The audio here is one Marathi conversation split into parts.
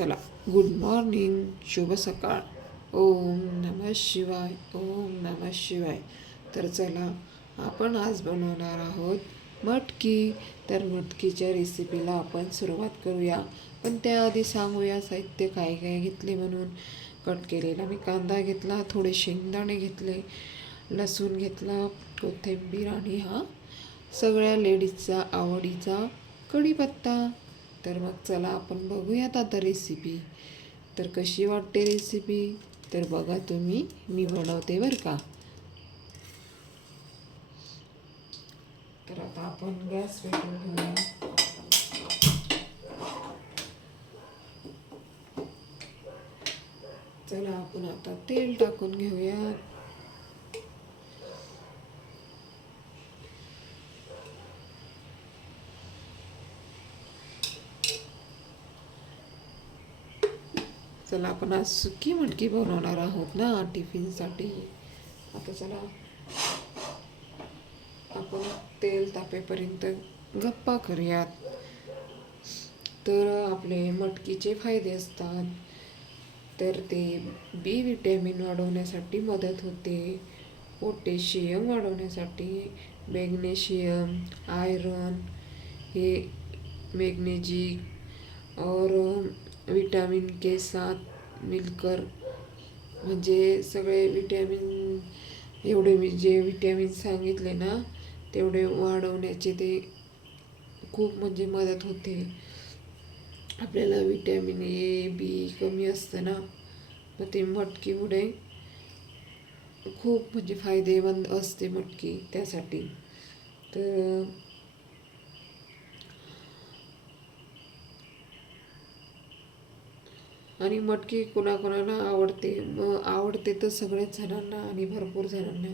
चला. गुड मॉर्निंग शुभ सकाळ. ओम नम शिवाय ओम नम शिवाय. तर चला आपण आज बनवणार आहोत मटकी. तर मटकीच्या रेसिपीला आपण सुरुवात करूया. पण त्याआधी सांगूया साहित्य काय काय घेतले म्हणून. कट केलेला मी कांदा घेतला थोडे शेंगदाणे घेतले लसूण घेतला कोथिंबीर आणि हा सगळ्या लेडीजचा आवडीचा कढीपत्ता. तर मग चला आपण बघूयात आता रेसिपी तर कशी वाटते रेसिपी तर बघा तुम्ही मी बनवते बरं का. तर आता आपण गॅस पेटवून घेऊया. चला आपण आता तेल टाकून घेऊयात. चला आपण आज सुकी मटकी बनवणार आहोत ना टिफिनसाठी. आता चला आपण तेल तापेपर्यंत गप्पा करूयात. तर आपले मटकीचे फायदे असतात. तर ते बी विटॅमिन वाढवण्यासाठी मदत होते. पोटॅशियम वाढवण्यासाठी मॅग्नेशियम आयरन हे मॅग्नेजिक और विटॅमिन के साथ मिलकर म्हणजे सगळे विटॅमिन एवढे मी जे विटॅमिन सांगितले ना तेवढे वाढवण्याचे ते खूप म्हणजे मदत होते. आपल्याला विटॅमिन ए बी कमी असतं ना मग ते मटकीमुळे खूप म्हणजे फायदेमंद असते मटकी त्यासाठी. तर आणि मटकी कोणाकोणाला आवडते? मग आवडते तर सगळ्याच जणांना आणि भरपूर जणांना.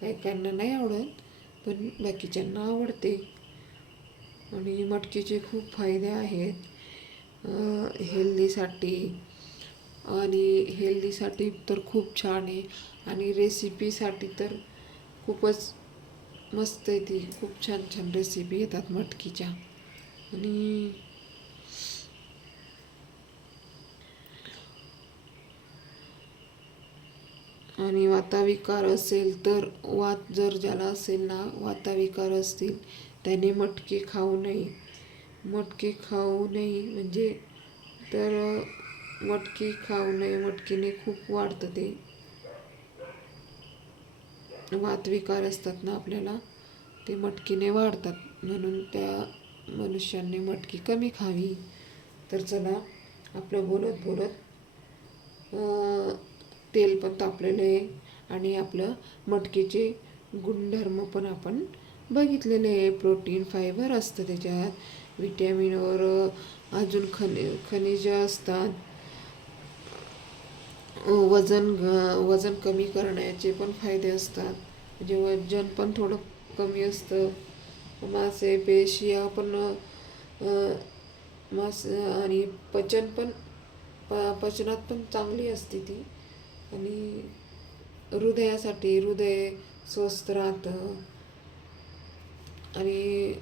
काही काहींना नाही आवडत पण बाकीच्यांना आवडते. आणि मटकीचे खूप फायदे आहेत. हेल्दीसाठी. आणि हेल्दीसाठी तर खूप छान आहे. आणि रेसिपीसाठी तर खूपच मस्त आहे ती. खूप छान छान रेसिपी येतात मटकीच्या. आणि आणि वाताविकार असेल तर वात जर ज्याला असेल ना वाताविकार असतील त्याने मटके खाऊ नये. मटके खाऊ नये म्हणजे तर मटकी खाऊ नये मटकीने खूप वाढतं ते. वातविकार असतात ना आपल्याला ते मटकीने वाढतात. म्हणून त्या मनुष्यांनी मटकी कमी खावी. तर चला आपलं बोलत बोलत तेल पण तापलेलं आहे आणि आपलं मटकीचे गुणधर्म पण आपण बघितलेले आहे. प्रोटीन फायबर असतं त्याच्यात. विटॅमिनवर अजून खनि खनिज असतात. वजन वजन कमी करण्याचे पण फायदे असतात. म्हणजे वजन पण थोडं कमी असतं. मासे पेशी पण मास आणि पचन पण प पचनात पण चांगली असते ती. आणि हृदयासाठी हृदय स्वस्थ राहतं. आणि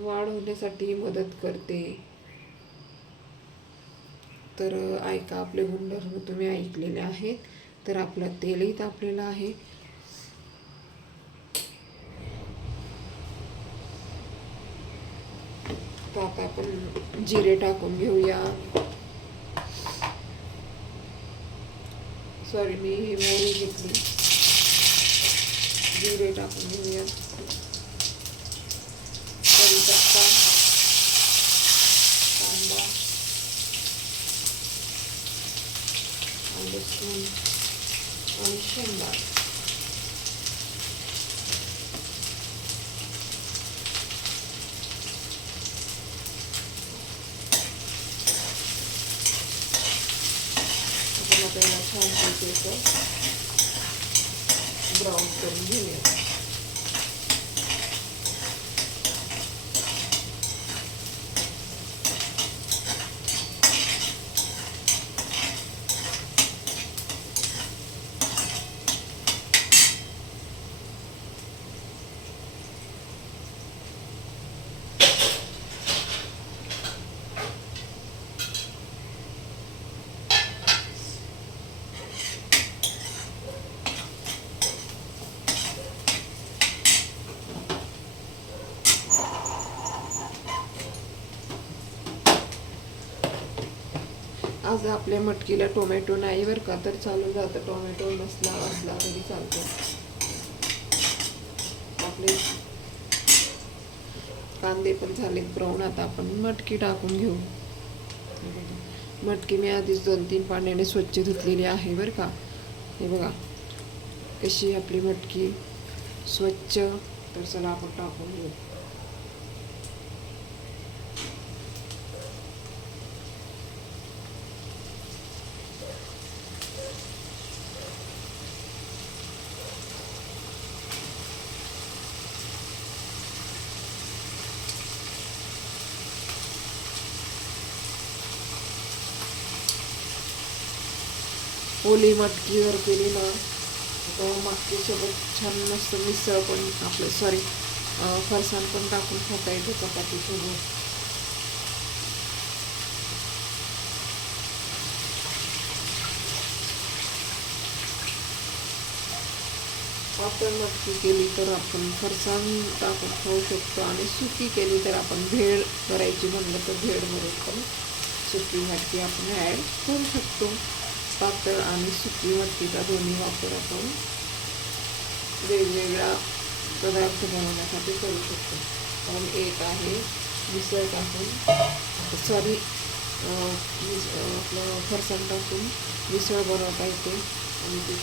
वाढ होण्यासाठी मदत करते. तर ऐका आपले गुणधर्म हो, तुम्ही ऐकलेले आहेत. तर आपलं तेलही तापलेलं आहे. तर आता आपण जिरे टाकून घेऊया. सॉरी मी ही मोहरी घेतली. जिरे टाकून घेऊया. कढीपत्ता कांदा लसूण आणि शेंगा आपण आपल्याला छान पैकी ब्राऊन करून घेऊया आज आपल्या मटकीला टोमॅटो नाही बरं का तर चालू जातं. टोमॅटो नसला असला तरी चालतो. आपले कांदे पण झालेत ब्राऊन आता आपण मटकी टाकून घेऊ. मटकी मी आधीच दोन तीन पाण्याने स्वच्छ धुतलेली आहे बरं का. हे बघा कशी आपली मटकी स्वच्छ. तर चला आपण टाकून घेऊ. ओली मटकी जर केली ना तर मटकीसोबत छान मस्त मिसळ पण आपलं सॉरी फरसाण पण टाकून खाता येतो चपातीसोबत. पातळ मटकी केली तर आपण फरसाण टाकून खाऊ शकतो आणि सुकी केली तर आपण भेळ करायची म्हणलं तर भेळमध्ये पण सुकी मटकी आपण ॲड करू शकतो. पातळ आणि सुकी मटकीचा दोन्ही वापर आपण वेगवेगळा पदार्थ बनवण्यासाठी करू शकतो. कारण एक आहे मिसळ टाकून सॉरी आपलं फरसाण टाकून मिसळ बनवता येते आणि ती